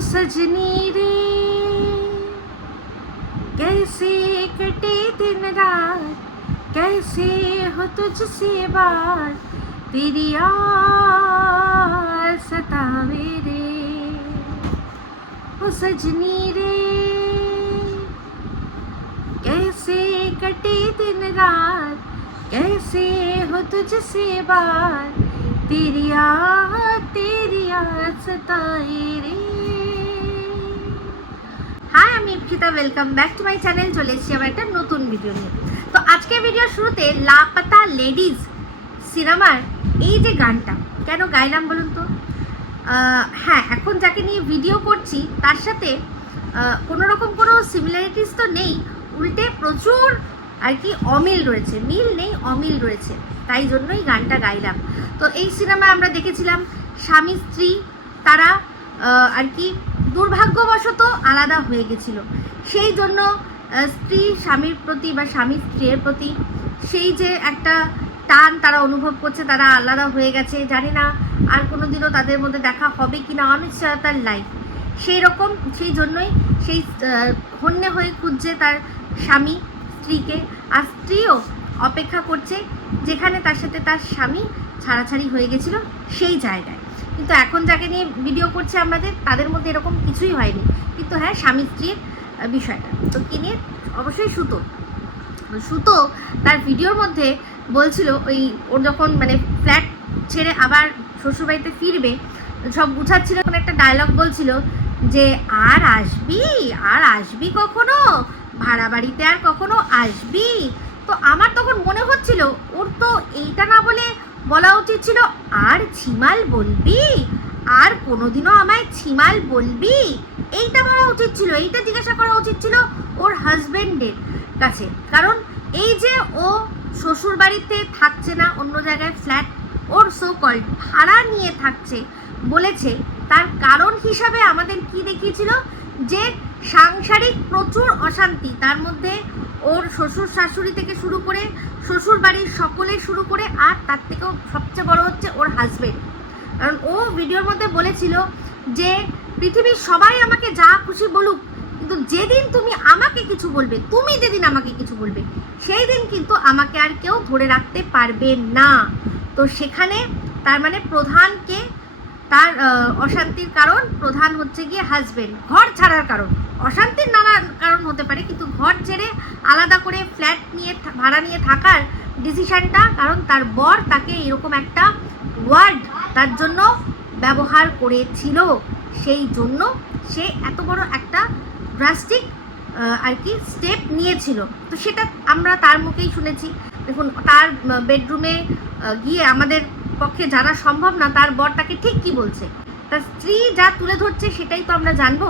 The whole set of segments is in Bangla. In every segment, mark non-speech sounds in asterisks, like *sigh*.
सजनी रे कैसे कटे दिन रात, कैसे हो तुझसे बात, तेरी सतावे रे ओ सजनी रे कैसे कटे दिन रात, कैसे हो तुझसे बात, तेरी याद तेरी सताए रे হাই আমি Ipsita welcome back to my channel চলে এসেছি আমার একটা নতুন ভিডিও নিয়ে। তো আজকের ভিডিওর শুরুতে লাপাতা লেডিজ সিনেমার এই যে গানটা, কেন গাইলাম বলুন তো? হ্যাঁ এখন যাকে নিয়ে ভিডিও করছি, তার সাথে কোনো রকম কোনো সিমিলারিটিস তো নেই, উল্টে প্রচুর আর কি অমিল রয়েছে, মিল নেই, অমিল রয়েছে, তাই জন্যই গানটা গাইলাম। তো এই সিনেমায় আমরা দেখেছিলাম স্বামী স্ত্রী তারা আর কি দুর্ভাগ্যবশত আলাদা হয়ে গেছিল। সেই জন্য স্ত্রী, স্বামীর প্রতি বা স্বামী স্ত্রীর প্রতি সেই যে একটা টান তারা অনুভব করছে, তারা আলাদা হয়ে গেছে, জানি না আর কোনো দিনও তাদের মধ্যে দেখা হবে কি না অনিশ্চয়তার লাইফ সেই রকম, সেই জন্যই সেই হন্যে হয়ে খুঁজছে তার স্বামী স্ত্রীকে। আর স্ত্রীও অপেক্ষা করছে যেখানে তার সাথে তার স্বামী ছাড়াছাড়ি হয়ে গেছিল, সেই জায়গায়। কিন্তু এখন যাকে নিয়ে ভিডিও করছে আমাদের, তাদের মধ্যে এরকম কিছুই হয়নি। কিন্তু হ্যাঁ স্বামী স্ত্রীর বিষয়টা। তো কি নিয়ে? অবশ্যই সুতো। সুতো তার ভিডিওর মধ্যে বলছিল, ওই ওর যখন মানে ফ্ল্যাট ছেড়ে আবার শ্বশুরবাড়িতে ফিরবে, সব গুছাচ্ছিল। একটা ডায়লগ বলছিল যে, আর আসবি? আর আসবি কখনো? ভাড়া বাড়িতে আর কখনো আসবি? তো আমার তখন মনে হচ্ছিল, ওর তো এইটা না বলে বলা উচিত ছিল, আর ছিমাল বলবি? আর কোনোদিনও আমায় ছিমাল বলবি? এইটা বলা উচিত ছিল, এইটা জিজ্ঞাসা করা উচিত ছিল ওর হাজবেন্ডের কাছে। কারণ এই যে ও শ্বশুর বাড়িতে থাকছে না, অন্য জায়গায় ফ্ল্যাট ওর সো কল ভাড়া নিয়ে থাকছে বলেছে, তার কারণ হিসাবে আমাদের কি দেখিয়েছিল? যে সাংসারিক প্রচুর অশান্তি, তার মধ্যে ওর শ্বশুর শাশুড়ি থেকে শুরু করে শ্বশুর বাড়ির সকলে শুরু করে আর তার থেকেও সবচেয়ে বড় হচ্ছে ওর হাজবেন্ড কারণ ও ভিডিওর মধ্যে বলেছিল যে, পৃথিবীর সবাই আমাকে যা খুশি বলুক, কিন্তু যেদিন তুমি আমাকে কিছু বলবে, তুমি যেদিন আমাকে কিছু বলবে, সেই দিন কিন্তু আমাকে আর কেউ ধরে রাখতে পারবে না। তো সেখানে তার মানে প্রধানকে তার অশান্তির কারণ প্রধান হচ্ছে গিয়ে হাজবেন্ড ঘর ছাড়ার কারণ। অশান্তির নানা কারণ হতে পারে, কিন্তু ঘর ছেড়ে আলাদা করে ফ্ল্যাট নিয়ে ভাড়া নিয়ে থাকার ডিসিশনটা কারণ তার বর তাকে এরকম একটা ওয়ার্ড তার জন্য ব্যবহার করেছিল। সেই জন্য সে এত বড় একটা ড্রাস্টিক আর কি স্টেপ নিয়েছিল। তো সেটা আমরা তার মুখেই শুনেছি। দেখুন, তার বেডরুমে গিয়ে আমাদের পক্ষে জানা সম্ভব না, তার বর তাকে ঠিক কি বলছে। তার স্ত্রী যা তুলে ধরছে সেটাই তো আমরা জানব।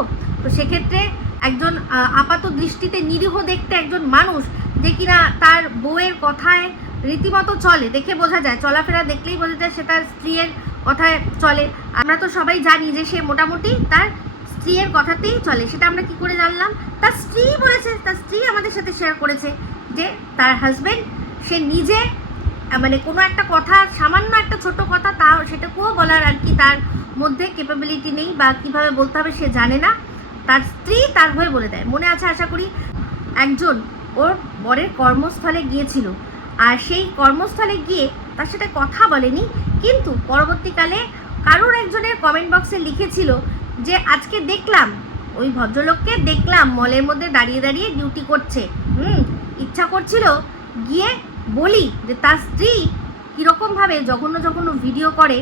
তো সেক্ষেত্রে একজন আপাত দৃষ্টিতে নিরীহ দেখতে একজন মানুষ যে কিনা তার বউয়ের কথায় রীতিমতো চলে, দেখে বোঝা যায়। চলাফেরা দেখলেই বোঝা যায় সে তার স্ত্রীর কথায় চলে। আমরা তো সবাই জানি যে সে মোটামুটি তার স্ত্রীর কথাতেই চলে। সেটা আমরা কি করে জানলাম? তার স্ত্রী বলেছে, তার স্ত্রী আমাদের সাথে শেয়ার করেছে যে তার হাজব্যান্ড সে নিজে মানে কোনো একটা কথা, সামান্য একটা ছোট কথা তা সেটাকেও বলার আর কি তার মধ্যে ক্যাপাবিলিটি নেই বা কীভাবে বলতে হবে সে জানে না। তার স্ত্রী তার হয়ে বলে দেয়। মনে আছে আশা করি? একজন ওর বরের কর্মস্থলে গিয়েছিল। আর সেই কর্মস্থলে গিয়ে তার সাথে কথা বলেনি। কিন্তু পরবর্তীকালে কারোর একজনের কমেন্ট বক্সে লিখেছিল যে, আজকে দেখলাম। ওই ভদ্রলোককে দেখলাম মলের মধ্যে দাঁড়িয়ে দাঁড়িয়ে ডিউটি করছে। হুম, ইচ্ছা করছিল গিয়ে বলি যে তার স্ত্রী কীরকমভাবে জঘন্য জঘন্য ভিডিও করে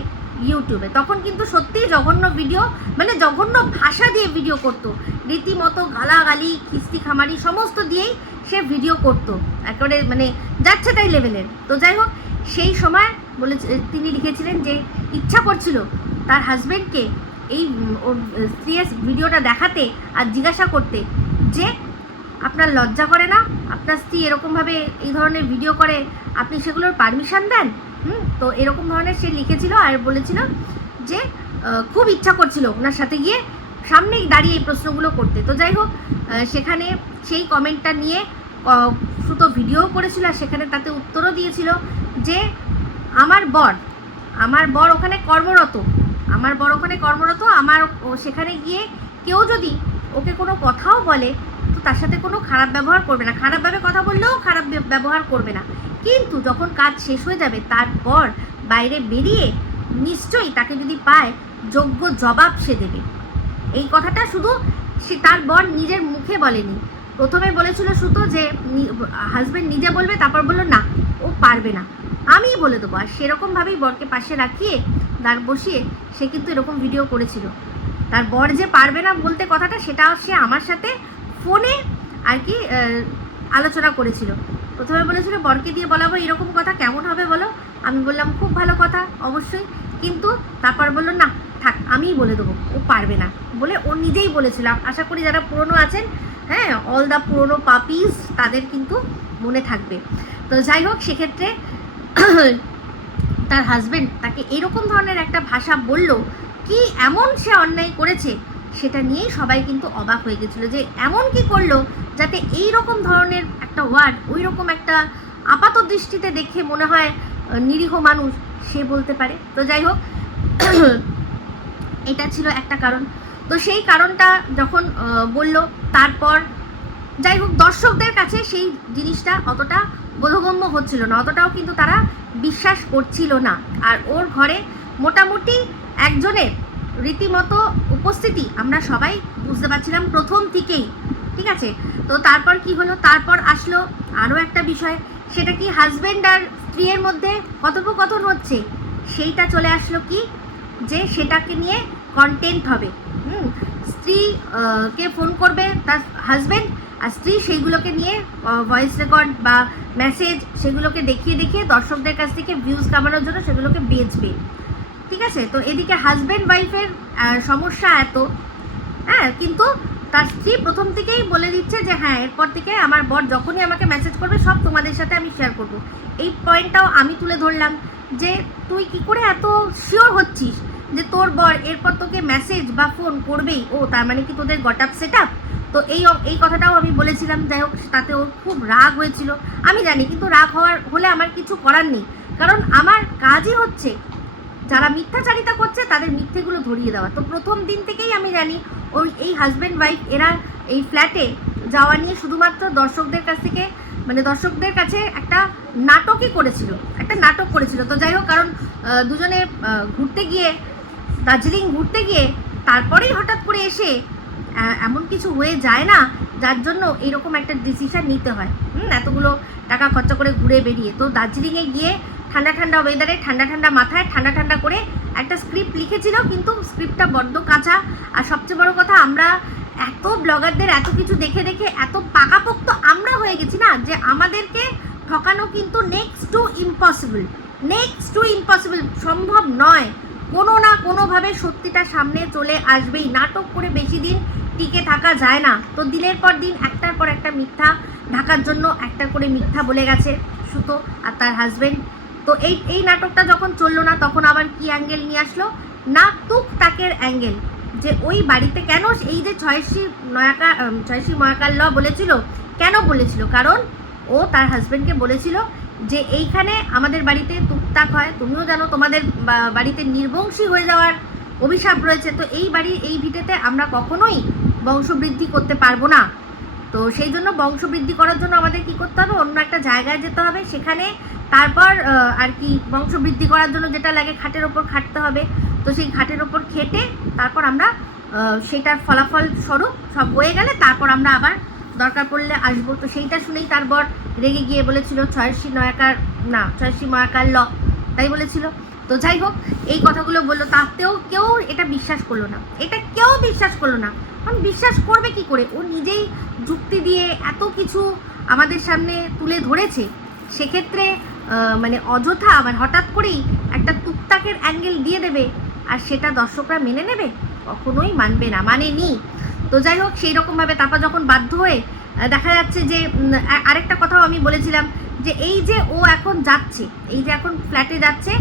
ইউটিউবে তখন কিন্তু সত্যিই জঘন্য ভিডিও মানে জঘন্য ভাষা দিয়ে ভিডিও করতো। রীতিমতো গালাগালি, খিস্তি খামারি, সমস্ত দিয়েই সে ভিডিও করতো। একেবারে মানে যাচ্ছে তাই লেভেলের তো যাই হোক, সেই সময় বলে তিনি লিখেছিলেন যে ইচ্ছা করছিল তার হাজবেন্ডকে এই, ওর স্ত্রীর ভিডিওটা দেখাতে আর জিজ্ঞাসা করতে যে আপনার লজ্জা করে না? আপনার স্ত্রী এরকমভাবে এই ধরনের ভিডিও করে, আপনি সেগুলোর পারমিশন দেন? হুম? তো এরকম ধরনের সে লিখেছিল আর বলেছিল যে খুব ইচ্ছা করছিল ওনার সাথে গিয়ে সামনেই দাঁড়িয়ে এই প্রশ্নগুলো করতে। তো যাই হোক সেখানে সেই কমেন্টটা নিয়ে সুতো ভিডিও করেছিল আর সেখানে তাতে উত্তরও দিয়েছিল যে, আমার বর আমার বর ওখানে কর্মরত, আমার বর ওখানে কর্মরত, আমার সেখানে গিয়ে কেউ যদি ওকে কোনো কথাও বলে তো তার সাথে কোনো খারাপ ব্যবহার করবে না। খারাপভাবে কথা বললেও খারাপ ব্যবহার করবে না। কিন্তু যখন কাজ শেষ হয়ে যাবে, তারপর বাইরে বেরিয়ে নিশ্চয়ই তাকে যদি পায়, যোগ্য জবাব সে দেবে। এই কথাটা শুধু সে তার বর নিজের মুখে বলেনি। প্রথমে বলেছিল শুধু যে হাজবেন্ড নিজে বলবে, তারপর বলল, না, ও পারবে না। আমিই বলে দেবো। আর সেরকমভাবেই বরকে পাশে রাখিয়ে দাঁড় বসিয়ে সে কিন্তু এরকম ভিডিও করেছিল। তার বর যে পারবে না বলতে কথাটা, সেটাও সে আমার সাথে ফোনে আর কি আলোচনা করেছিল। প্রথমে বলেছিল, বরকে দিয়ে বলাবো এরকম কথা কেমন হবে বলো? আমি বললাম, খুব ভালো কথা, অবশ্যই। কিন্তু তারপর বলল, না, থাক, আমিই বলে দেবো। ও পারবে না। বলে ও নিজেই বলেছিল। আশা করি যারা পুরনো আছেন হ্যাঁ অল দ্য পুরনো পাপিস তাদের কিন্তু মনে থাকবে। তো যাই হোক, সেক্ষেত্রে তার হাজব্যান্ড তাকে এরকম ধরনের একটা ভাষা বলল, কি এমন সে অন্যায় করেছে? সেটা নিয়েই সবাই কিন্তু অবাক হয়ে গেছিল যে এমন কি করল যাতে এই রকম ধরনের একটা ওয়ার্ড ওই রকম একটা আপাত দৃষ্টিতে দেখে মনে হয় নিরীহ মানুষ সে বলতে পারে। তো যাই হোক, *clears throat* এটা ছিল একটা কারণ। তো সেই কারণটা যখন বলল, তারপর যাই হোক, দর্শকদের কাছে সেই জিনিসটা অতটা বোধগম্য হচ্ছিল না, অতটাও কিন্তু তারা বিশ্বাস করছিল না। আর ওর ঘরে মোটামুটি একজনের রীতিমতো উপস্থিতি, আমরা সবাই বুঝতে পারছিলাম প্রথম থেকেই, ঠিক আছে? তো তারপর কি হলো? তারপর আসলো আরও একটা বিষয়, সেটা কি হাজব্যান্ড আর স্ত্রীর মধ্যে কথোপকথন হচ্ছে? সেইটা চলে আসলো কি? যে সেটাকে নিয়ে কন্টেন্ট হবে। হুম, স্ত্রী কে ফোন করবে? তার হাজব্যান্ড আর স্ত্রী সেইগুলোকে নিয়ে ভয়েস রেকর্ড বা মেসেজ সেগুলোকে দেখিয়ে দেখিয়ে দর্শকদের কাছ থেকে ভিউজ কামানোর জন্য সেগুলোকে বেচবে। ঠিক আছে? তো এদিকে হাজব্যান্ড ওয়াইফের সমস্যা এত। হ্যাঁ কিন্তু তার স্ত্রী প্রথম থেকেই বলে দিচ্ছে যে হ্যাঁ এরপর থেকে আমার বর যখনই আমাকে মেসেজ করবে, সব তোমাদের সাথে আমি শেয়ার করব। এই পয়েন্টটাও আমি তুলে ধরলাম যে, তুই কি করে এত শিওর হচ্ছিস যে তোর বর এরপর তোকে মেসেজ বা ফোন করবেই? ও, তার মানে কি তোদের গট আপ সেট তো এই এই কথাটাও আমি বলেছিলাম, যাই হোক, তাতে ওর খুব রাগ হয়েছিল। আমি জানি, কিন্তু রাগ হওয়ার হলে আমার কিছু করার নেই। কারণ আমার কাজই হচ্ছে যারা মিথ্যাচারিতা করছে, তাদের মিথ্যেগুলো ধরিয়ে দেওয়া। তো প্রথম দিন থেকেই আমি জানি, ওই এই হাজব্যান্ড ওয়াইফ এরা এই ফ্ল্যাটে যাওয়া নিয়ে শুধুমাত্র দর্শকদের কাছ থেকে মানে দর্শকদের কাছে একটা নাটকই করেছিল, একটা নাটক করেছিল। তো যাই হোক, কারণ দুজনে ঘুরতে গিয়ে, দার্জিলিং ঘুরতে গিয়ে, তারপরেই হঠাৎ করে এসে এমন কিছু হয়ে যায় না, যার জন্য এরকম একটা ডিসিশন নিতে হয়। হুম, এতগুলো টাকা খরচা করে ঘুরে বেরিয়ে। তো দার্জিলিংয়ে গিয়ে ঠান্ডা ঠান্ডা ওয়েদারে ঠান্ডা ঠান্ডা মাথায়, ঠান্ডা ঠান্ডা করে একটা স্ক্রিপ্ট লিখেছিল কিন্তু স্ক্রিপ্টটা বড্ড কাঁচা। আর সবচেয়ে বড় কথা, আমরা এত ব্লগারদের এত কিছু দেখে দেখে এত পাকাপোক্ত আমরা হয়ে গেছি না, যে আমাদেরকে ঠকানো কিন্তু next to impossible next to impossible সম্ভব নয়। কোনো না কোনোভাবে সত্যিটা সামনে চলে আসবেই। নাটক করে বেশি দিন টিকে থাকা যায় না। তো দিনের পর দিন, একটার পর একটা মিথ্যা, ঢাকার জন্য একটা করে মিথ্যা বলে গেছে সুতো আর তার হাজবেন্ড তো এই এই নাটকটা যখন চলল না তখন আবার কি অ্যাঙ্গেল নিয়ে আসলো? না তুক তাকের অ্যাঙ্গেল যে ওই বাড়িতে কেন এই যে ছয়শি নয়াকা উম, ছয়শি ময়াকার ল বলেছিল কেন বলেছিল? কারণ ও তার হাজব্যান্ডকে বলেছিল যে এইখানে আমাদের বাড়িতে টুকটাক হয় তুমিও জানো তোমাদের বাড়িতে নির্বংশী হয়ে যাওয়ার অভিশাপ রয়েছে তো এই বাড়ির এই ভিটেতে আমরা কখনোই বংশবৃদ্ধি করতে পারব না। তো সেই জন্য বংশবৃদ্ধি করার জন্য আমাদের কি করতে হবে? অন্য একটা জায়গায় যেতে হবে। সেখানে তারপর আর কি বংশবৃদ্ধি করার জন্য যেটা লাগে খাটের ওপর খাটতে হবে। তো সেই খাটের ওপর খেটে তারপর আমরা সেটার ফলাফল স্বরূপ সব হয়ে গেলে তারপর আমরা আবার দরকার পড়লে আসব। তো সেইটা শুনেই তার বর রেগে গিয়ে বলেছিল ছয়শি নয়াকার না ছয়শি ময়াকার ল তাই বলেছিল। তো যাই হোক, এই কথাগুলো বলল। তাতেও কেউ এটা বিশ্বাস করল না। এটা কেউ বিশ্বাস করল না। কারণ বিশ্বাস করবে কি করে? ও নিজেই যুক্তি দিয়ে এত কিছু আমাদের সামনে তুলে ধরেছে। সেক্ষেত্রে মানে অযথা আবার হঠাৎ করেই একটা টুকটাকের অ্যাঙ্গেল দিয়ে দেবে আর সেটা দর্শকরা মেনে নেবে? কখনোই মানবে না মানে নি তো যাই হোক, সেই রকমভাবে তারপর যখন বাধ্য হয়ে দেখা যাচ্ছে যে আরেকটা কথাও আমি বলেছিলাম যে এই যে ও এখন যাচ্ছে, এই যে এখন ফ্ল্যাটে যাচ্ছে,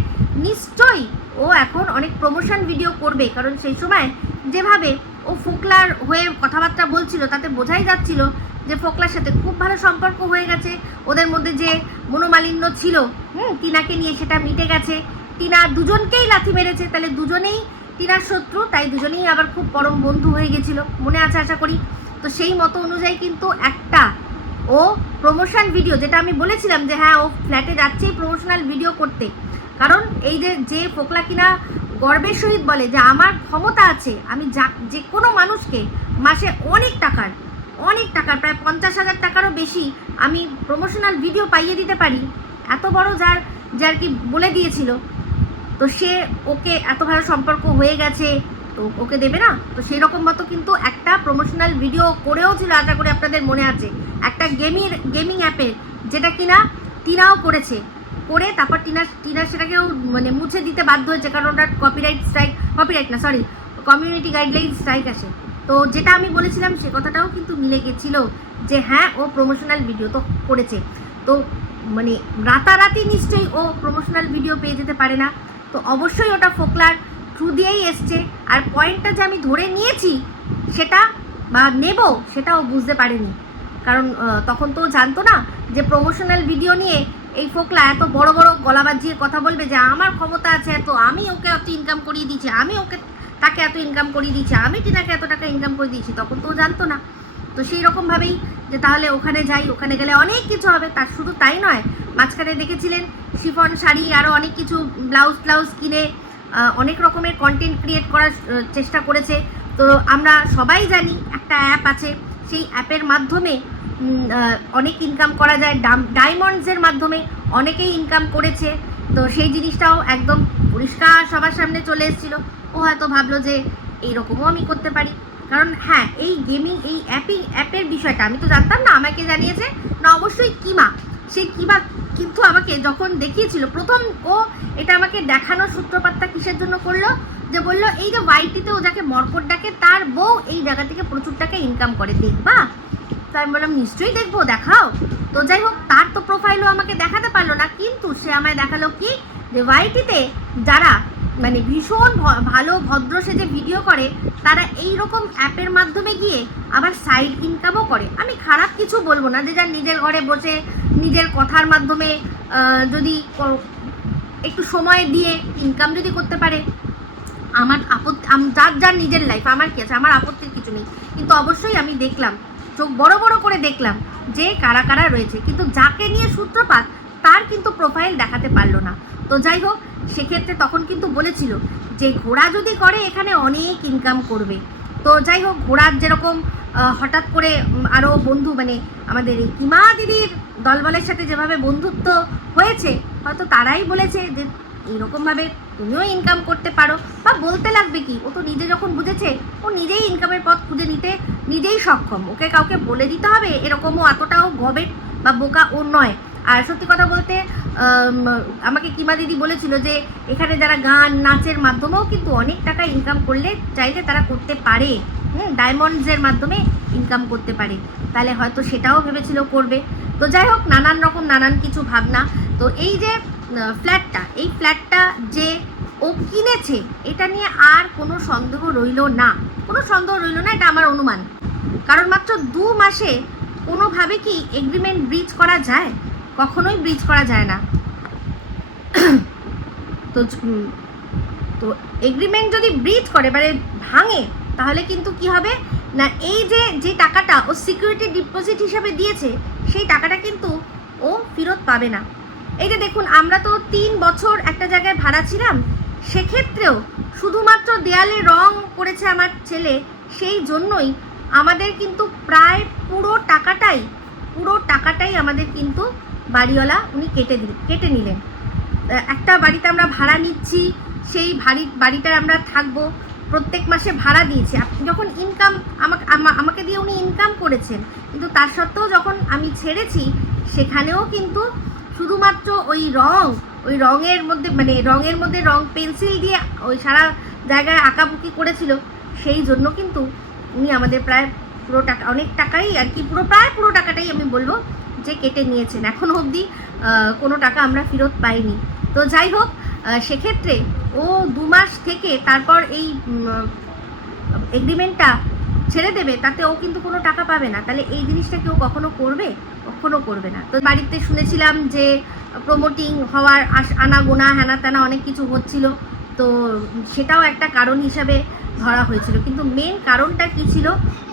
নিশ্চয়ই ও এখন অনেক প্রমোশন ভিডিও করবে। কারণ সেই সময় যেভাবে ও ফোকলার হয়ে কথাবার্তা বলছিল, তাতে বোঝাই যাচ্ছিল যে ফোকলার সাথে খুব ভালো সম্পর্ক হয়ে গেছে। ওদের মধ্যে যে মনোমালিন্য ছিল, হুম, টিনাকে নিয়ে সেটা মিটে গেছে। টিনা দুজনকেই লাথি মেরেছে, তাহলে দুজনেই টিনার শত্রু, তাই দুজনেই আবার খুব পরম বন্ধু হয়ে গেছিল, মনে আছে আশা করি। তো সেই মতো অনুযায়ী কিন্তু একটা ও প্রমোশন ভিডিও যেটা আমি বলেছিলাম যে হ্যাঁ ও ফ্ল্যাটে যাচ্ছেই প্রমোশনাল ভিডিও করতে। কারণ এই যে যে ফোকলা কিনা গর্বের সহিত বলে যে আমার ক্ষমতা আছে, আমি যা, যে কোনো মানুষকে মাসে অনেক টাকার অনেক টাকার, প্রায় পঞ্চাশ হাজার টাকারও বেশি আমি প্রমোশনাল ভিডিও পাইয়ে দিতে পারি। এত বড় যার যে আর কি বলে দিয়েছিল। তো সে ওকে এত ভালো সম্পর্ক হয়ে গেছে, তো ওকে দেবে না? তো সেই রকম মতো কিন্তু একটা প্রমোশনাল ভিডিও করেও ছিল, আশা করি আপনাদের মনে আছে। একটা গেমিং গেমিং অ্যাপের যেটা কিনা টিনাও করেছে। করে তারপর টিনা টিনা সেটাকেও মানে মুছে দিতে বাধ্য হয়েছে, কারণ ওটা কপিরাইট স্ট্রাইক কপিরাইট না সরি কমিউনিটি গাইডলাইন স্ট্রাইক আসে তো যেটা আমি বলেছিলাম সে কথাটাও কিন্তু মিলে গেছিল যে হ্যাঁ ও প্রমোশনাল ভিডিও তো করেছে। তো মানে রাতারাতি নিশ্চয়ই ও প্রমোশনাল ভিডিও পেয়ে যেতে পারে না। তো অবশ্যই ওটা ফোকলার থ্রু দিয়েই এসছে। আর পয়েন্টটা যে আমি ধরে নিয়েছি, সেটা বা নেব সেটাও বুঝতে পারেনি। কারণ তখন তো জানতো না যে প্রমোশনাল ভিডিও নিয়ে এই ফোকলা এত বড় বড় গলা বাজিয়ে কথা বলবে যে আমার ক্ষমতা আছে এত, আমি ওকে এত ইনকাম করিয়ে দিয়েছি, আমি ওকে তাকে এত ইনকাম করিয়ে দিয়েছি, আমি কি টিনাকে এত টাকা ইনকাম করে দিয়েছি, তখন তো ও জানতো না। তো সেই রকমভাবেই যে তাহলে ওখানে যাই, ওখানে গেলে অনেক কিছু হবে তার শুধু তাই নয়, মাঝখানে দেখেছিলেন শিফন শাড়ি আরও অনেক কিছু ব্লাউজ ব্লাউজ কিনে অনেক রকমের কন্টেন্ট ক্রিয়েট করার চেষ্টা করেছে। তো আমরা সবাই জানি একটা অ্যাপ আছে, সেই অ্যাপের মাধ্যমে অনেক ইনকাম করা যায়। ডায়মন্ডসের মাধ্যমে অনেকেই ইনকাম করেছে। তো সেই জিনিসটাও একদম পরিষ্কার সবার সামনে চলে এসেছিল। ও হয়তো ভাবলো যে এইরকমও আমি করতে পারি। কারণ হ্যাঁ এই গেমিং এই অ্যাপিং অ্যাপের বিষয়টা আমি তো জানতাম না, আমাকে জানিয়েছে। না, অবশ্যই কিমা সেই কিমা কিন্তু আমাকে যখন দেখিয়েছিল, প্রথম ও এটা আমাকে দেখানোর সূত্রপাতটা কিসের জন্য করল? যে বলল, এই যে ওয়াইটিতে ও যাকে মর্কট ডাকে, তার বউ এই জায়গা থেকে প্রচুর টাকা ইনকাম করে। দেখবা তো আমি বললাম, নিশ্চয়ই দেখব, দেখাও। তো যাই হোক, তার তো প্রোফাইলও আমাকে দেখাতে পারল না, কিন্তু সে আমায় দেখাল কি, যে ওয়াইটিতে যারা মানে ভীষণ ভালো, ভদ্র সেজে ভিডিও করে, তারা এই রকম অ্যাপের মাধ্যমে গিয়ে আবার সাইড ইনকামও করে। আমি খারাপ কিছু বলব না, যে যার নিজের ঘরে বসে, নিজের কথার মাধ্যমে যদি একটু সময় দিয়ে ইনকাম যদি করতে পারে। আমার আপত্তি যার যার নিজের লাইফ আমার কি আছে? আমার আপত্তির কিছু নেই। কিন্তু অবশ্যই আমি দেখলাম চোখ বড় বড় করে দেখলাম যে কারা কারা রয়েছে। কিন্তু যাকে নিয়ে সূত্রপাত, তার কিন্তু প্রোফাইল দেখাতে পারল না। তো যাই হোক, সেক্ষেত্রে তখন কিন্তু বলেছিল যে ঘোড়া যদি করে, এখানে অনেক ইনকাম করবে। তো যাই হোক, ঘোড়ার যেরকম হঠাৎ করে আরও বন্ধু মানে আমাদের এই কিমা দিদির দলবলের সাথে যেভাবে বন্ধুত্ব হয়েছে, হয়তো তারাই বলেছে যে এরকমভাবে তুমিও ইনকাম করতে পারো। বা বলতে লাগবে কি, ও তো নিজে যখন বুঝেছে, ও নিজেই ইনকামের পথ খুঁজে নিতে নিজেই সক্ষম। ওকে কাউকে বলে দিতে হবে, এরকমও এতটাও গবেট বা বোকা ও নয়। আর সত্যি কথা বলতে আমাকে কিমা দিদি বলেছিল যে, এখানে যারা গান, নাচের মাধ্যমেও কিন্তু অনেক টাকা ইনকাম করলে চাইলে তারা করতে পারে। হুম ডায়মন্ডসের মাধ্যমে ইনকাম করতে পারে। তাহলে হয়তো সেটাও ভেবেছিল করবে। তো যাই হোক, নানান রকম নানান কিছু ভাবনা। তো এই যে ফ্ল্যাটটা এই ফ্ল্যাটটা যে ও কিনেছে, এটা নিয়ে আর কোনো সন্দেহ রইল না। কোনো সন্দেহ রইল না, এটা আমার অনুমান। কারণ মাত্র দু মাসে কোনোভাবে কি এগ্রিমেন্ট ব্রিজ করা যায়? কখনোই ব্রিজ করা যায় না। *clears throat* তো তো এগ্রিমেন্ট যদি ব্রিজ করে মানে ভাঙে, তাহলে কিন্তু কি হবে? না, এই যে যে টাকাটা ও সিকিউরিটি ডিপোজিট হিসাবে দিয়েছে, সেই টাকাটা কিন্তু ও ফেরত পাবে না। এই যে দেখুন, আমরা তো তিন বছর একটা জায়গায় ভাড়া ছিলাম, সেক্ষেত্রেও শুধুমাত্র দেয়ালে রং করেছে আমার ছেলে, সেই জন্যই আমাদের কিন্তু প্রায় পুরো টাকাটাই পুরো টাকাটাই আমাদের কিন্তু বাড়িওয়ালা উনি কেটে দিল, কেটে নিলেন। একটা বাড়িতে আমরা ভাড়া নিচ্ছি, সেই বাড়ি বাড়িটার আমরা থাকব, প্রত্যেক মাসে ভাড়া দিয়েছি। যখন ইনকাম আমাকে, আমা- আমাকে দিয়ে উনি ইনকাম করেছেন, কিন্তু তার সত্ত্বেও যখন আমি ছেড়েছি, সেখানেও কিন্তু শুধুমাত্র ওই রং, ওই রঙের মধ্যে মানে রঙের মধ্যে রং পেন্সিল দিয়ে ওই সারা জায়গায় আঁকাবুকি করেছিল, সেই জন্য কিন্তু উনি আমাদের প্রায় পুরো টাকা, অনেক টাকাই আর কি, পুরো, প্রায় পুরো টাকাটাই আমি বলব যে কেটে নিয়েছেন। এখনও অবধি কোনো টাকা আমরা ফেরত পাইনি। তো যাই হোক সেক্ষেত্রে ও দু মাস থেকে তারপর এই এগ্রিমেন্টটা ছেড়ে দেবে, তাতে ও কিন্তু কোনো টাকা পাবে না। তাহলে এই জিনিসটা কেউ কখনো করবে? কখনো করবে না। তো বাড়িতে শুনেছিলাম যে প্রমোটিং হওয়ার আনাগোনা হ্যানা ত্যানা অনেক কিছু হচ্ছিল। তো সেটাও একটা কারণ হিসাবে ধরা হয়েছিল। কিন্তু মেন কারণটা কি ছিল?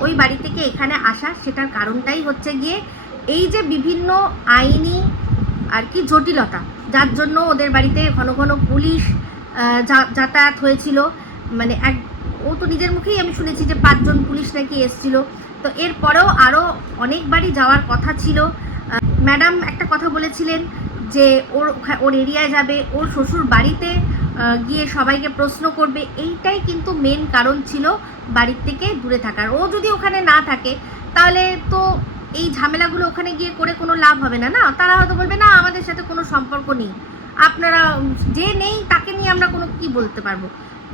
ওই বাড়ি থেকে এখানে আসা, সেটার কারণটাই হচ্ছে গিয়ে এই যে বিভিন্ন আইনি আর কি জটিলতা, যার জন্য ওদের বাড়িতে ঘন ঘন পুলিশ যাতায়াত হয়েছিল। মানে এক ও তো নিজের মুখেই আমি শুনেছি যে পাঁচজন পুলিশ নাকি এসছিল। তো এরপরেও আরও অনেকবারই যাওয়ার কথা ছিল। ম্যাডাম একটা কথা বলেছিলেন যে ওর ওর এরিয়ায় যাবে, ওর শ্বশুর বাড়িতে গিয়ে সবাইকে প্রশ্ন করবে। এইটাই কিন্তু মেন কারণ ছিল বাড়ির থেকে দূরে থাকার। ও যদি ওখানে না থাকে, তাহলে তো এই ঝামেলাগুলো ওখানে গিয়ে করে কোনো লাভ হবে না না? তারা হয়তো বলবে, না, আমাদের সাথে কোনো সম্পর্ক নেই। আপনারা যে নেই তাকে নিয়ে আমরা কোনো কি বলতে পারব?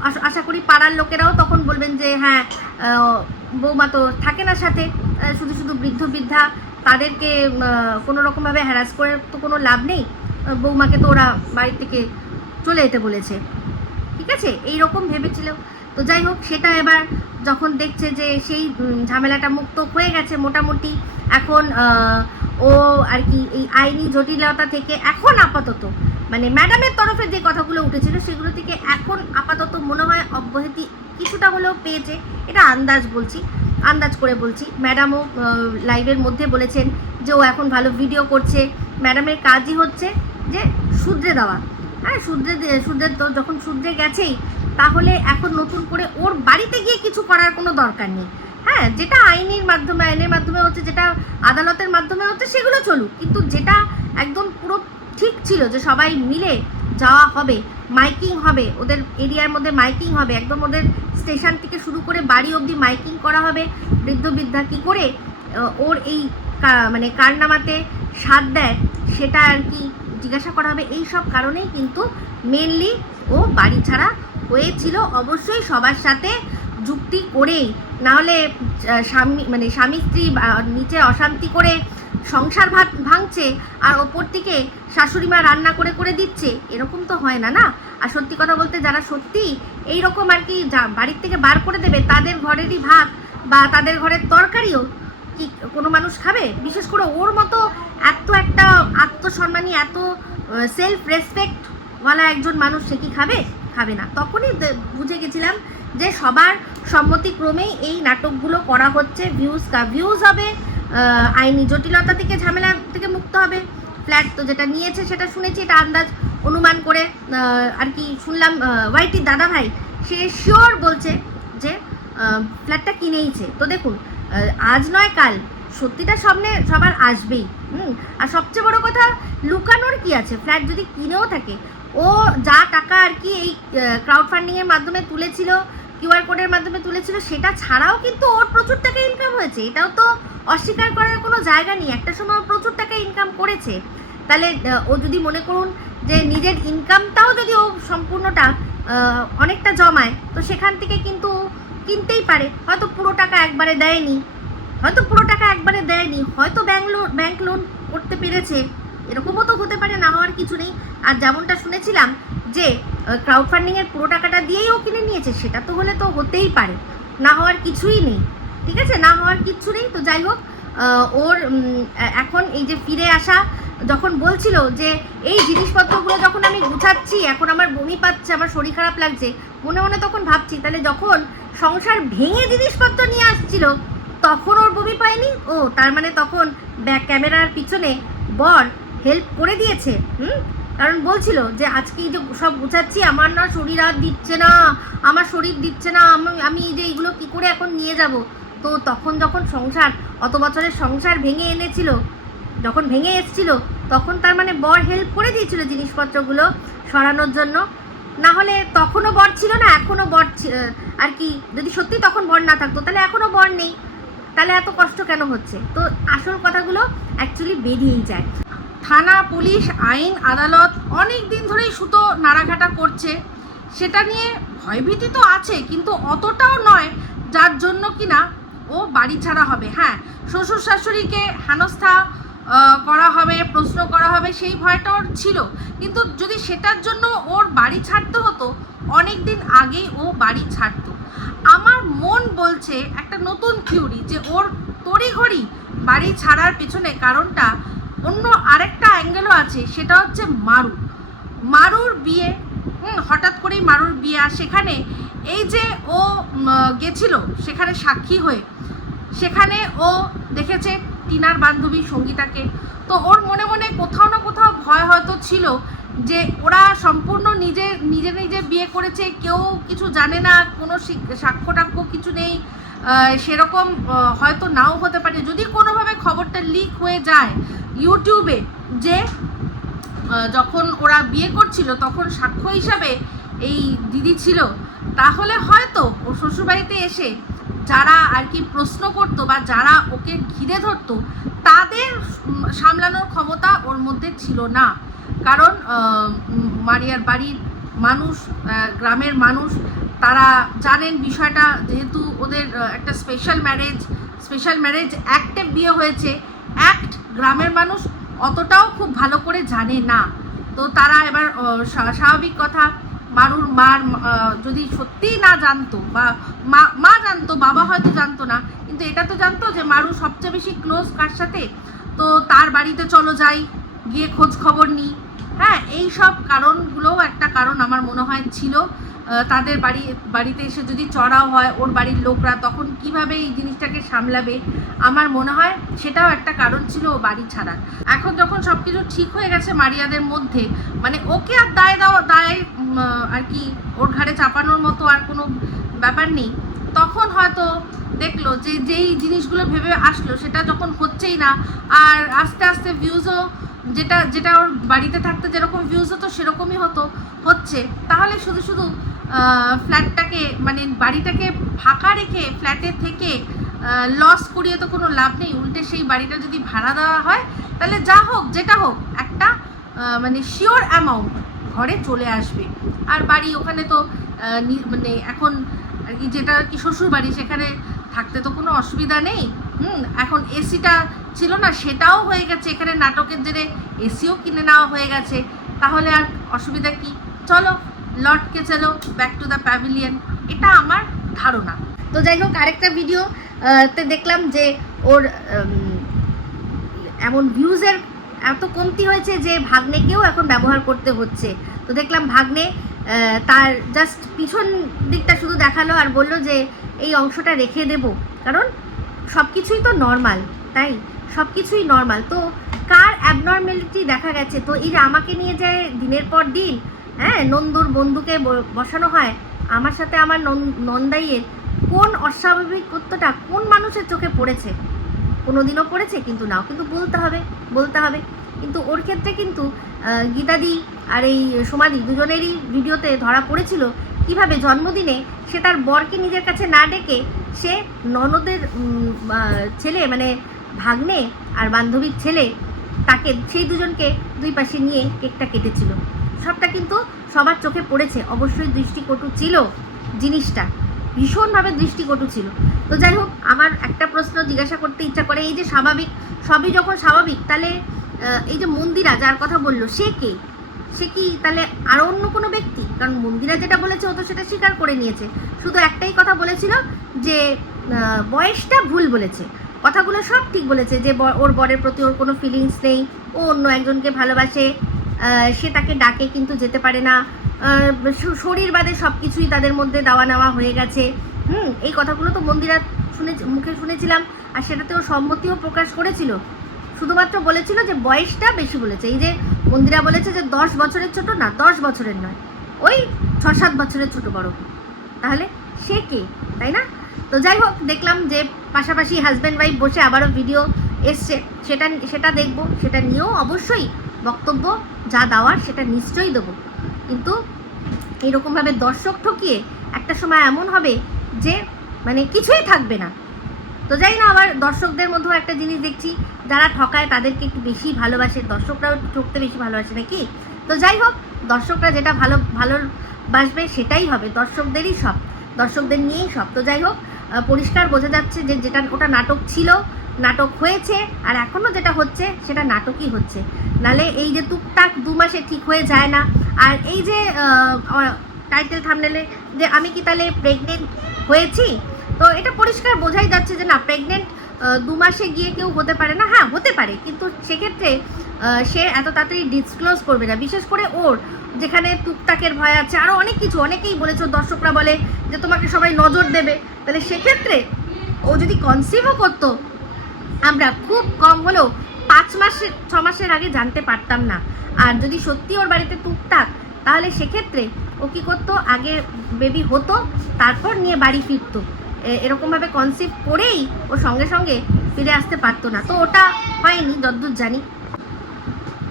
আশ- করি পাড়ার লোকেরাও তখন বলবেন যে হ্যাঁ বৌমা তো থাকে না সাথে শুধু শুধু বৃদ্ধ বৃদ্ধা, তাদেরকে কোনো রকমভাবে হ্যারাস করে তো কোনো লাভ নেই। বৌমাকে তো ওরা বাড়ি থেকে চলে যেতে বলেছে। ঠিক আছে? এই রকম ভেবেছিল। তো যাই হোক, সেটা এবার যখন দেখছে যে সেই ঝামেলাটা মুক্ত হয়ে গেছে মোটামুটি, এখন ও আর কি এই আইনি জটিলতা থেকে এখন আপাতত মানে ম্যাডামের তরফে যে কথাগুলো উঠেছিল, সেগুলো থেকে এখন আপাতত মনে হয় অব্যাহতি কিছুটা হলেও পেয়েছে। এটা আন্দাজ বলছি, আন্দাজ করে বলছি। ম্যাডামও লাইভের মধ্যে বলেছেন যে ও এখন ভালো ভিডিও করছে। ম্যাডামের কাজই হচ্ছে যে শুধরে দেওয়া। হ্যাঁ শুধরে শুধরে তো যখন শুধরে গেছেই, তাহলে এখন নতুন করে ওর বাড়িতে গিয়ে কিছু করার কোনো দরকার নেই। হ্যাঁ যেটা আইনের মাধ্যমে আইনের মাধ্যমে হচ্ছে, যেটা আদালতের মাধ্যমে হচ্ছে, সেগুলো চলুক। কিন্তু যেটা একদম পুরো ঠিক ছিল যে সবাই মিলে যাওয়া হবে, মাইকিং হবে, ওদের এরিয়ার মধ্যে মাইকিং হবে, একদম ওদের স্টেশন থেকে শুরু করে বাড়ি অবধি মাইকিং করা হবে, বৃদ্ধ বৃদ্ধা কী করে ওর এই মানে কারনামাতে সাথ দেয়, সেটা আর কি জিজ্ঞাসা করা হবে, এই সব কারণেই কিন্তু মেনলি ও বাড়ি ছাড়া হয়েছিল। অবশ্যই সবার সাথে যুক্তি করেই, নাহলে স্বামী মানে স্বামী স্ত্রী নিচে অশান্তি করে সংসার ভাত ভাঙছে আর ওপর থেকে শাশুড়ি মা রান্না করে করে দিচ্ছে, এরকম তো হয় না না? আর সত্যি কথা বলতে যারা সত্যি এই রকম আর কি বাড়ির থেকে বার করে দেবে, তাদের ঘরেরই ভাত বা তাদের ঘরের তরকারিও কি কোনো মানুষ খাবে? বিশেষ করে ওর মতো এত একটা আত্মসম্মানী, এত সেলফ রেসপেক্টওয়ালা একজন মানুষ সে কি খাবে? খাবে না। তখনই বুঝে গেছিলাম যে সবার সম্মতিক্রমেই এই নাটকগুলো করা হচ্ছে ভিউজ ভিউজ হবে আইনি জটিলতা থেকে, ঝামেলা থেকে মুক্ত হবে। ফ্ল্যাট তো যেটা নিয়েছে সেটা শুনেছি, এটা আন্দাজ অনুমান করে আর কি শুনলাম ওয়াইটির দাদা ভাই সে শিওর বলছে যে ফ্ল্যাটটা কিনেইছে। তো দেখুন আজ নয় কাল, সত্যিটা সামনে সবার আসবেই। হুম, আর সবচেয়ে বড় কথা, লুকানোর কি আছে? ফ্ল্যাট যদি কিনেও থাকে, ও যা টাকা আর কি এই ক্রাউড ফান্ডিংয়ের মাধ্যমে তুলেছিল কিউআর কোডের মাধ্যমে তুলেছিল, সেটা ছাড়াও কিন্তু ওর প্রচুর টাকা ইনকাম হয়েছে। এটাও তো অস্বীকার করার কোনো জায়গা নেই। একটা সময় প্রচুর টাকা ইনকাম করেছে। তাহলে ও যদি মনে করুন যে নিজের ইনকামটাও যদি ও সম্পূর্ণটা অনেকটা জমায়, তো সেখান থেকে কিন্তু কিনতেই পারে। হয়তো পুরো টাকা একবারে দেয়নি। হয়তো পুরো টাকা একবারে দেয়নি। হয়তো ব্যাংক লোন ব্যাংক লোন করতে পেরেছে। এরকমও তো হতে পারে, না হওয়ার কিছু নেই। আর যেমনটা শুনেছিলাম যে ক্রাউড ফান্ডিংয়ের পুরো টাকাটা দিয়েই ও কিনে নিয়েছে, সেটা তো হলে তো হতেই পারে। না হওয়ার কিছুই নেই। ঠিক আছে? না হওয়ার কিচ্ছু নেই। তো যাই হোক ওর এখন এই যে ফিরে আসা, যখন বলছিল যে এই জিনিসপত্রগুলো যখন আমি গুছাচ্ছি, এখন আমার বমি পাচ্ছে, আমার শরীর খারাপ লাগছে, মনে মনে তখন ভাবছি, তাহলে যখন সংসার ভেঙে জিনিসপত্র নিয়ে আসছিল, তখন ওর বমি পায়নি? ও, তার মানে তখন ব্যাক ক্যামেরার পিছনে বর হেল্প করে দিয়েছে, হুম? কারণ বলছিল যে আজকে যে সব গুছাচ্ছি, আমার না শরীর আর দিচ্ছে না, আমার শরীর দিচ্ছে না, আমি আমি যে এইগুলো কী করে এখন নিয়ে যাব? তো তখন যখন সংসার, অত বছরের সংসার ভেঙে এনেছিল, যখন ভেঙে এসেছিল, তখন তার মানে বর হেল্প করে দিয়েছিল জিনিসপত্রগুলো সরানোর জন্য। না হলে তখনও বর ছিল না, এখনও বর আর কি, যদি সত্যি তখন বর না থাকতো, তাহলে এখনও বর নেই। তাহলে এত কষ্ট কেন হচ্ছে? তো আসল কথাগুলো অ্যাকচুয়ালি বেরিয়েই যায়। থানা, পুলিশ, আইন, আদালত অনেক দিন ধরেই সুতো নাড়াঘাটা করছে। সেটা নিয়ে ভয়ভীতি তো আছে, কিন্তু অতটাও নয় যার জন্য কিনা ও বাড়ি ছাড়া হবে হ্যাঁ। শ্বশুর শাশুড়িকে হেনস্থা করা হবে, প্রশ্ন করা হবে, সেই ভয়টা ওর ছিল। কিন্তু যদি সেটার জন্য ওর বাড়ি ছাড়তে হতো অনেক দিন আগেই ও বাড়ি ছাড়তো। আমার মন বলছে একটা নতুন থিওরি যে ওর তড়িঘড়ি বাড়ি ছাড়ার পেছনে কারণটা অন্য আরেকটা অ্যাঙ্গেলও আছে, সেটা হচ্ছে মারু। মারুর বিয়ে হঠাৎ করেই মারুর বিয়ে সেখানে এই যে ও গেছিল সেখানে সাক্ষী হয়ে, সেখানে ও দেখেছে টিনার বান্ধবী সঙ্গীতাকে। তো ওর মনে মনে কোথাও না কোথাও ভয় হয়তো ছিল যে ওরা সম্পূর্ণ নিজে নিজে নিজে বিয়ে করেছে, কেউ কিছু জানে না, কোনো সাক্ষ্য টাক্ষ্য কিছু নেই সেরকম হয়তো নাও হতে পারে। যদি কোনোভাবে খবরটা লিক হয়ে যায় ইউটিউবে যে যখন ওরা বিয়ে করছিল তখন সাক্ষ্য হিসাবে এই দিদি ছিল তাহলে হয়তো ও শ্বশুরবাড়িতে এসে যারা আর কি প্রশ্ন করতো বা যারা ওকে ঘিরে ধরতো, তাদের সামলানোর ক্ষমতা ওর মধ্যে ছিল না। কারণ মারিয়ার বাড়ির মানুষ গ্রামের মানুষ, তারা জানেন বিষয়টা যেহেতু ওদের একটা স্পেশাল ম্যারেজ স্পেশাল ম্যারেজ অ্যাক্টে বিয়ে হয়েছে। অ্যাক্ট গ্রামের মানুষ অতটাও খুব ভালো করে জানে না। তো তারা এবার স্বা- স্বাভাবিক কথা মারুর মার যদি সত্যিই না জানতো বা মা মা জানতো, বাবা হয়তো জানতো না, কিন্তু এটা তো জানতো যে মারু সবচেয়ে বেশি ক্লোজ কার সাথে? তো তার বাড়িতে চলো যাই, গিয়ে খোঁজ খবর নিই। হ্যাঁ এই সব কারণগুলোও একটা কারণ আমার মনে হয় ছিল। তাদের বাড়ি, বাড়িতে এসে যদি চড়াও হয় ওর বাড়ির লোকরা তখন কীভাবে এই জিনিসটাকে সামলাবে? আমার মনে হয় সেটাও একটা কারণ ছিল ও বাড়ি ছাড়ার। এখন যখন সব কিছু ঠিক হয়ে গেছে মারিয়াদের মধ্যে মানে ওকে আর দায় দেওয়া, দায় আর কি ওর ঘাড়ে চাপানোর মতো আর কোনো ব্যাপার নেই। তখন হয়তো দেখল যে যেই জিনিসগুলো ভেবে আসলো সেটা যখন হচ্ছেই না, আর আস্তে আস্তে ভিউজও যেটা যেটা ওর বাড়িতে থাকতে যেরকম ভিউজ হতো সেরকমই হতো, হচ্ছে। তাহলে শুধু শুধু ফ্ল্যাটটাকে মানে বাড়িটাকে ফাঁকা রেখে ফ্ল্যাটে থেকে লস করিয়ে তো কোনো লাভ নেই। উল্টে সেই বাড়িটা যদি ভাড়া দেওয়া হয়, তাহলে যা হোক, যেটা হোক, একটা মানে শিওর অ্যামাউন্ট ঘরে চলে আসবে। আর বাড়ি ওখানে তো মানে এখন আর কি যেটা কি শ্বশুর বাড়ি সেখানে থাকতে তো কোনো অসুবিধা নেই। হুম, এখন এসিটা ছিল না, সেটাও হয়ে গেছে। এখানে নাটকের জেরে এসিও কিনে নেওয়া হয়ে গেছে। তাহলে আর অসুবিধা কি? চলো, লটকে চলো ব্যাক টু দ্য প্যাভিলিয়ন এটা আমার ধারণা। তো যাই হোক, আরেকটা ভিডিও তে দেখলাম যে ওর এমন ভিউজের এত কমতি হয়েছে যে ভাগ্নেকেও এখন ব্যবহার করতে হচ্ছে। তো দেখলাম ভাগ্নে তার জাস্ট পিছন দিকটা শুধু দেখাল আর বলল যে এই অংশটা রেখে দেব। কারণ সব কিছুই তো নর্মাল তাই? সব কিছুই নর্মাল তো কার অ্যাবনর্মালিটি দেখা গেছে? তো এই যে আমাকে নিয়ে যায় দিনের পর দিন হ্যাঁ নন্দুর বন্ধুকে বসানো হয়, আমার সাথে আমার নন- নন্দাইয়ের কোন অস্বাভাবিকত্বটা কোন মানুষের চোখে পড়েছে? কোনোদিনও পড়েছে, কিন্তু নাও, কিন্তু বলতে হবে বলতে হবে। কিন্তু ওর ক্ষেত্রে কিন্তু গীতাদি আর এই সমাধি দুজনেরই ভিডিওতে ধরা পড়েছিল। কীভাবে জন্মদিনে সে তার বরকে নিজের কাছে না ডেকে সে ননদের ছেলে মানে ভাগ্নে আর বান্ধবীর ছেলে, তাকে সেই দুজনকে দুই পাশে নিয়ে কেকটা কেটেছিল। সবটা কিন্তু সবার চোখে পড়েছে, অবশ্যই দৃষ্টিকটু ছিল জিনিসটা। ভীষণভাবে দৃষ্টিকটু ছিল। তো যাই হোক, আমার একটা প্রশ্ন জিজ্ঞাসা করতে ইচ্ছা করে, এই যে স্বাভাবিক, সবই যখন স্বাভাবিক, তাহলে এই যে মন্দিরা যার কথা বলল, সে কে? সে কি তাহলে আরও অন্য কোনো ব্যক্তি? কারণ মন্দিরা যেটা বলেছে, ও তো সেটা স্বীকার করে নিয়েছে। শুধু একটাই কথা বলেছিল যে বয়সটা ভুল বলেছে। কথাগুলো সব ঠিক বলেছে যে ওর বরের প্রতি ওর কোনো ফিলিংস নেই, ও অন্য একজনকে ভালোবাসে সে তাকে ডাকে কিন্তু যেতে পারে না। শরীর বাদে সব কিছুই তাদের মধ্যে দেওয়া নেওয়া হয়ে গেছে। হুম, এই কথাগুলো তো মন্দিরা শুনে মুখে শুনেছিলাম, আর সেটাতেও সম্মতিও প্রকাশ করেছিল। শুধুমাত্র বলেছিল যে বয়সটা বেশি বলেছে। এই যে মন্দিরা বলেছে যে দশ বছরের ছোট না, দশ বছরের নয়। ওই ছ সাত বছরের ছোট বড়। তাহলে সে কে? তাই না? তো যাই হোক, দেখলাম যে পাশাপাশি হাজব্যান্ড ওয়াইফ বসে আবারও ভিডিও এসছে। সেটা সেটা দেখব, সেটা নিয়েও অবশ্যই বক্তব্য যা দেওয়ার সেটা নিশ্চয়ই দেবো। কিন্তু এরকমভাবে দর্শক ঠকিয়ে একটা সময় এমন হবে যে মানে কিছুই থাকবে না। তো যাই না, আবার দর্শকদের মধ্যেও একটা জিনিস দেখছি, যারা ঠকায় তাদেরকে একটু বেশি ভালোবাসে, দর্শকরাও ঠকতে বেশি ভালোবাসে নাকি? তো যাই হোক, দর্শকরা যেটা ভালো ভালোবাসবে সেটাই হবে, দর্শকদেরই সব, দর্শকদের নিয়েই সব। তো যাই হোক পরিষ্কার বোঝা যাচ্ছে যে যেটা, ওটা নাটক ছিল নাটক হয়েছে, আর এখনও যেটা হচ্ছে সেটা নাটকই হচ্ছে। নালে এই যে টুকটাক দু মাসে ঠিক হয়ে যায় না, আর এই যে টাইটেল থামনেলে যে আমি কি তাহলে প্রেগনেন্ট হয়েছি? তো এটা পরিষ্কার বোঝাই যাচ্ছে যে না প্রেগনেন্ট দু মাসে গিয়ে কেউ হতে পারে না। হ্যাঁ হতে পারে, কিন্তু সেক্ষেত্রে সে এত তাড়াতাড়ি ডিসক্লোজ করবে না। বিশেষ করে ওর, যেখানে টুকটাকের ভয় আছে আরও অনেক কিছু। অনেকেই বলেছে, দর্শকরা বলে যে তোমাকে সবাই নজর দেবে। তাহলে সেক্ষেত্রে ও যদি কনসিভও করতো আমরা খুব কম হলেও পাঁচ মাসে, ছ মাসের আগে জানতে পারতাম না। আর যদি সত্যি ওর বাড়িতে টুকটাক, তাহলে সেক্ষেত্রে ও কী করতো? আগে বেবি হতো, তারপর নিয়ে বাড়ি ফিরতো। এরকমভাবে কনসিভ করেই ও সঙ্গে সঙ্গে ফিরে আসতে পারতো না। তো ওটা হয়নি, যদ্দূর জানি।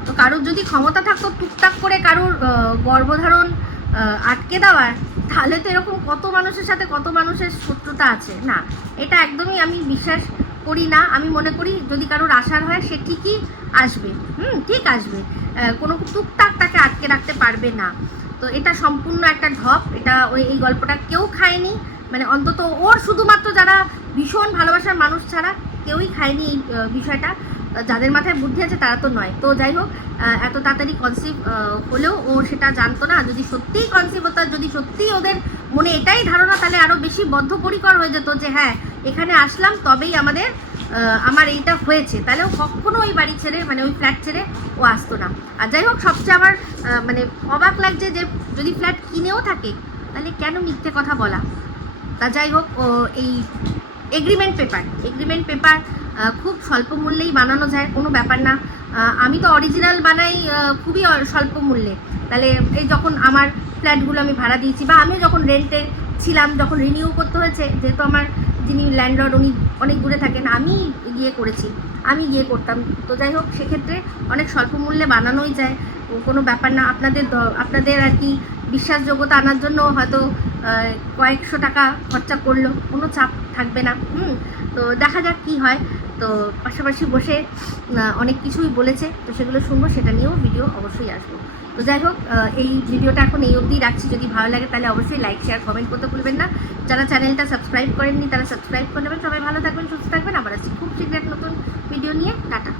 তো কারোর যদি ক্ষমতা থাকতো টুকটাক করে কারোর গর্ভধারণ আটকে দেওয়ার, তাহলে তো এরকম কত মানুষের সাথে কত মানুষের শত্রুতা আছে? না, এটা একদমই আমি বিশ্বাস করি না, আমি মনে করি যদি কারোর আশার হয় সে ঠিকই আসবে। হুম, ঠিক আসবে। কোনো টুকটাক তাকে আটকে রাখতে পারবে না। তো এটা সম্পূর্ণ একটা ঢপ। এটা ওই এই গল্পটা কেউ খায়নি। মানে অন্তত ওর শুধুমাত্র যারা ভীষণ ভালোবাসার মানুষ ছাড়া কেউই খায়নি এই বিষয়টা। যাদের মাথায় বুদ্ধি আছে তারা তো নয়। তো যাই হোক এত তাড়াতাড়ি কনসিভ হলেও ও সেটা জানতো না। যদি সত্যিই কনসিভ হতো যদি সত্যিই ওদের মনে এটাই ধারণা, তাহলে আরও বেশি বদ্ধপরিকর হয়ে যেত যে হ্যাঁ এখানে আসলাম, তবেই আমাদের আমার এইটা হয়েছে। তাহলে ও কখনো ওই বাড়ি ছেড়ে মানে ওই ফ্ল্যাট ছেড়ে ও আসতো না। আর যাই হোক, সবচেয়ে আমার মানে অবাক লাগছে যে, যদি ফ্ল্যাট কিনেও থাকে, তাহলে কেন মিথ্যে কথা বলা? তা যাই হোক, ও এই এগ্রিমেন্ট পেপার এগ্রিমেন্ট পেপার খুব স্বল্প মূল্যেই বানানো যায়, কোনো ব্যাপার না। আমি তো অরিজিনাল বানাই খুবই স্বল্প মূল্যে। তাহলে এই যখন আমার ফ্ল্যাটগুলো আমি ভাড়া দিয়েছি, বা আমিও যখন রেন্টে ছিলাম, যখন রিনিউ করতে হয়েছে, যেহেতু আমার যিনি ল্যান্ডলর্ড উনি অনেক দূরে থাকেন, আমি গিয়ে করেছি, আমি গিয়ে করতাম। তো যাই হোক, সেক্ষেত্রে অনেক স্বল্প মূল্যে বানানোই যায়। কোনো ব্যাপার না, আপনাদের আপনাদের আর কি বিশ্বাসযোগ্যতা আনার জন্য হয়তো কয়েকশো টাকা খরচা করল কোনো চাপ থাকবে না। হুম তো দেখা যাক কি হয়। তো পাশাপাশি বসে অনেক কিছুই বলেছে। তো সেগুলো শুনব, সেটা নিয়েও ভিডিও অবশ্যই আসব। তো যাই হোক এই ভিডিওটা এখন এই অবধি রাখছি। যদি ভালো লাগে তাহলে অবশ্যই লাইক শেয়ার কমেন্ট করতে ভুলবেন না। যারা চ্যানেলটা সাবস্ক্রাইব করেননি তারা সাবস্ক্রাইব করে নেবেন। সবাই ভালো থাকবেন, সুস্থ থাকবেন। আবার আসছি খুব শীঘ্র এক নতুন ভিডিও নিয়ে। টাটা।